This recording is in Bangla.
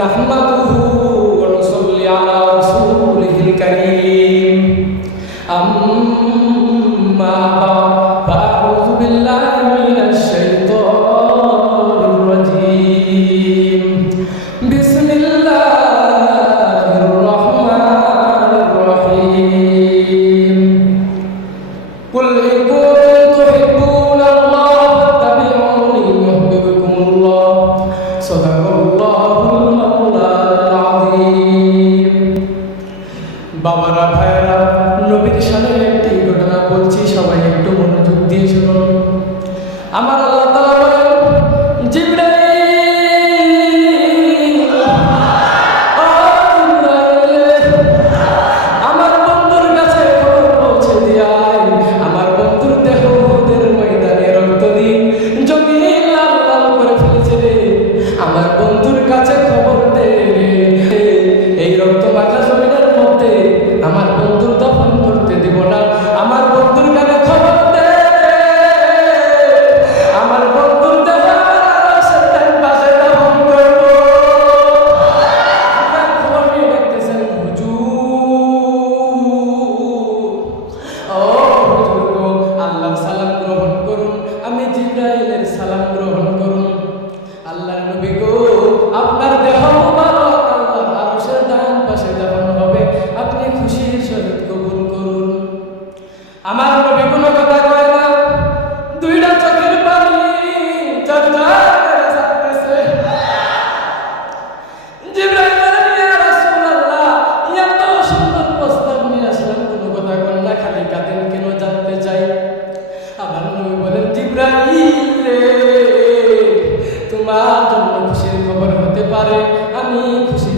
نحمده ونصلي على رسوله الكريم أما بعد فأعوذ بالله من الشيطان الرجيم بسم الله الرحمن الرحيم قل إن كنتم تحبون الله فاتبعوني يحببكم الله صدق الله المولى العظيم বাবারা ভাইরা নবীর শানে একটি ঘটনা বলছি, সবাই একটু মনোযোগ দিয়ে শুনুন। আমার আল্লাহ তাআলা বলেন, জিবরাইল ও জিবরাইল আমার বন্ধুর কাছে খবর পৌঁছে দিয়াই, আমার বন্ধুর দেহ উহুদের ময়দানে রক্ত দিয়ে জমিন লাল লাল করে ফেলেছে রে। আমার বন্ধুর কাছে খবর দে রে, এই রক্ত মাখা জমিনের মধ্যে আমার বন্ধুর দফন করতে দিব না। আমার বন্ধুর কাছে খবর দে, আমার বন্ধুর দেহ আরশের ডান পাশে দফন করব। খবর নিয়ে দেখতেছেন হুজুর, ও হুজুর গো, আল্লাহর সালাম গ্রহণ করুন, আমি জিবরাইলের সালাম গ্রহণ করুন। আল্লাহর নবী গো, আপনার দেহ মুবারক আল্লাহর আরশের ডান পাশে দফন হবে, আপনি খুশির সহিত কবুল করুন। আমার নবী কোনো কথা কয় না, দুইটা চোখের পানি ঝরঝর করে ঝরতেছে। জিবরাইল বলেন, ইয়া রাসূলুল্লাহ, এত সুন্দর প্রস্তাব নিয়ে আসলাম, কোনো কথা কন না, খালি কাঁদেন কেন, জানতে চাই। আমার নবী বলেন, জিবরাইল রে, তোমার জন্য খুশির খবর হতে পারে, আমি খুশি